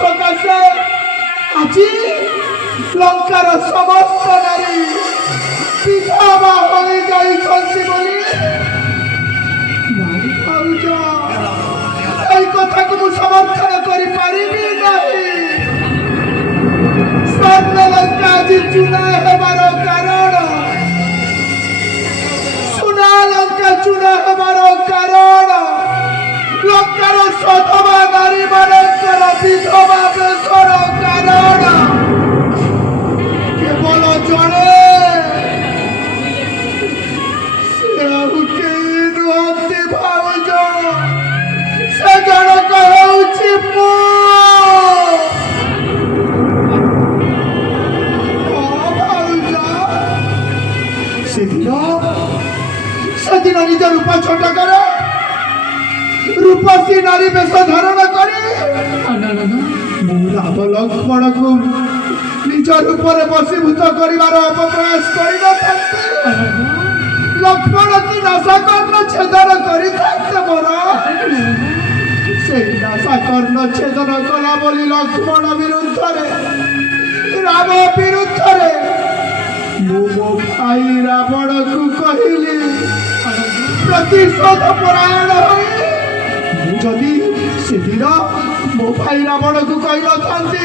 ସକାଶେ ଆଜି ଲଙ୍କାର ସମସ୍ତ ନାରୀ ବିଧବା ହୋଇଯାଇଛନ୍ତି ବୋଲି ନାରୀ ଭାଉଜ এই কথাକୁ ମୁଁ ସମର୍ଥନ କରିପାରିବି ନାହିଁ। ସ୍ୱର୍ଣ୍ଣଲଙ୍କା ଆଜି ଚୂନା ହେବାର କାରଣ, ସୁନାଲଙ୍କା ଚୂନା ହେବାର କାରଣ ଲଙ୍କାର ସଧବା ନାରୀ ମାନଙ୍କର ବିଧବା ବେଶର କାରଣ କେବଳ ଜଣେ, ସେ ଆଉ କେହି ନୁହନ୍ତି ଭାଉଜ, ସେ ଜଣକ ହେଉଛି ମୁଁ। ସେଦିନ ନିଜ ରୂପ ଛୋଟ କରେ ରୂପସୀ ନାରୀ ବେଶ ଧାରଣ କରି ମୁଁ ରାମ ଲକ୍ଷ୍ମଣକୁ ନିଜ ରୂପରେ ବଶୀଭୂତ କରିବାର ଅପପ୍ରୟାସ କରିନଥାନ୍ତି। ଲକ୍ଷ୍ମଣ କି ନାସାକର୍ଣ୍ଣ ଛେଦନ କରିଥାନ୍ତେ ମୋର, ସେଇ ନାସାକର୍ଣ୍ଣ ଛେଦନ କଲା ବୋଲି ଲକ୍ଷ୍ମଣ ବିରୁଦ୍ଧରେ, ରାମ ବିରୁଦ୍ଧରେ ମୁଁ ମୋ ଭାଇ ରାବଣକୁ କହିଲି ପ୍ରତିଶୋଧ ପରାୟଣ ହୋଇ ଯଦି ସେଦିନ ମୋ ଭାଇ ରାବଣକୁ କହିନଥାନ୍ତି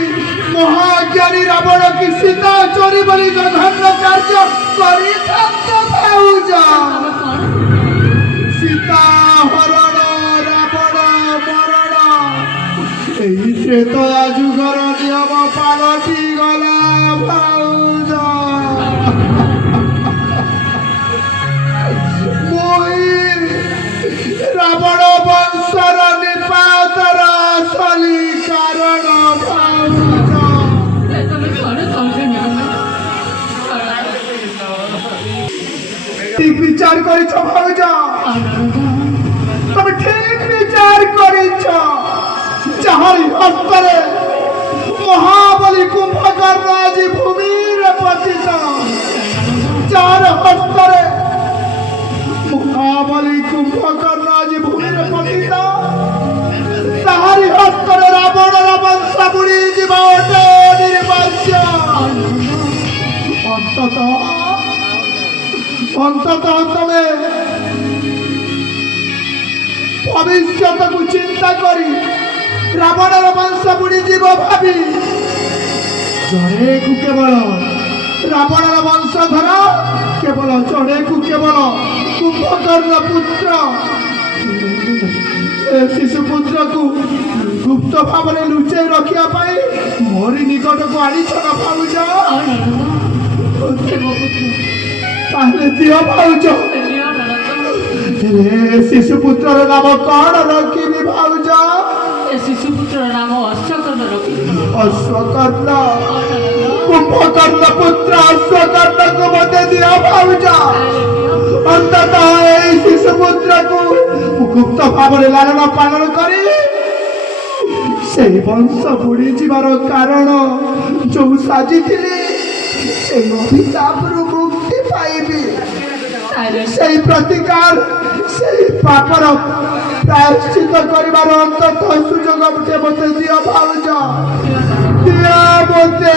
ମହାଜ୍ଞାନୀ ରାବଣ କି ସୀତା ଚୋରି ବୋଲି ଜଘନ୍ୟ କାର୍ଯ୍ୟ କରିଥାନ୍ତ ଭାଉଜ। ସୀତା ହରଣ ରାବଣ ମରଣ ଏହି ତ୍ରେତୟା ଯୁଗର ନିୟମ ପାଲଟି ଗଲା ଭାଉଜ। ରାବଣ ବଂଶର ନିପାତର ଅସଲି କାରଣ ଭାଉଜ। ঠিক বিচার করেছ ভাউজ, তুমি ঠিক বিচার করেছ। যাহার হস্তরে মহাবলী কুম্ভকর্ণ আজ ভূমির পতিত, যার হস্তরে মহাবলী কুম্ভকর্ণ আজ ভূমির পতিত, তাহারি হস্তরে রাবণর বংশ বুড়ি যাব ওটা নির্বাচ্য। অন্ততঃ তবে ভবিষ্যতକୁ চিন্তা করি রাবণর বংশ বুড়ি যাব ভাবি জনেকু কেবল রাবণর বংশধর, কেবল জনেকু কেবল কুম্ভকর্ণ পুত্র ଶିଶୁପୁତ୍ରକୁ ଗୁପ୍ତ ଭାବରେ ଲୁଚେଇ ରଖିବା ପାଇଁ ମୋରି ନିକଟକୁ ଆଣିଛ ନା ଭାଉଜ? ତାହେଲେ ଦିଅ ଭାଉଜ। ଶିଶୁପୁତ୍ରର ନାମ କଣ ରଖିବି ଭାଉଜ? ଶିଶୁପୁତ୍ରର ନାମ ଅଶ୍ୱକର୍ଣ୍ଣ ରଖିବି। ଅଶ୍ୱକର୍ଣ୍ଣ, କୁମ୍ଭକର୍ଣ୍ଣ ପୁତ୍ର ଅଶ୍ୱକର୍ଣ୍ଣକୁ ମୋତେ ଦିଅ ଭାଉଜ। ଅନ୍ତତଃ ଏହି ଶିଶୁପୁତ୍ରକୁ ଗୁପ୍ତ ଭାବରେ ଲାଳନ ପାଳନ କରି ସେହି ବଂଶ ବୁଡ଼ି ଯିବାର କାରଣ ଯୋଉ ସାଜିଥିଲି ସେହି ଅଭିଶାପରୁ ମୁକ୍ତି ପାଇବି। ସେହି ପ୍ରତିକାର, ସେହି ପାପର ପ୍ରାୟଶ୍ଚିତ କରିବାର ଅନ୍ତତଃ ସୁଯୋଗ ମୋତେ ଦିଅ ଭାଉଜ, ଦିଅ ମୋତେ।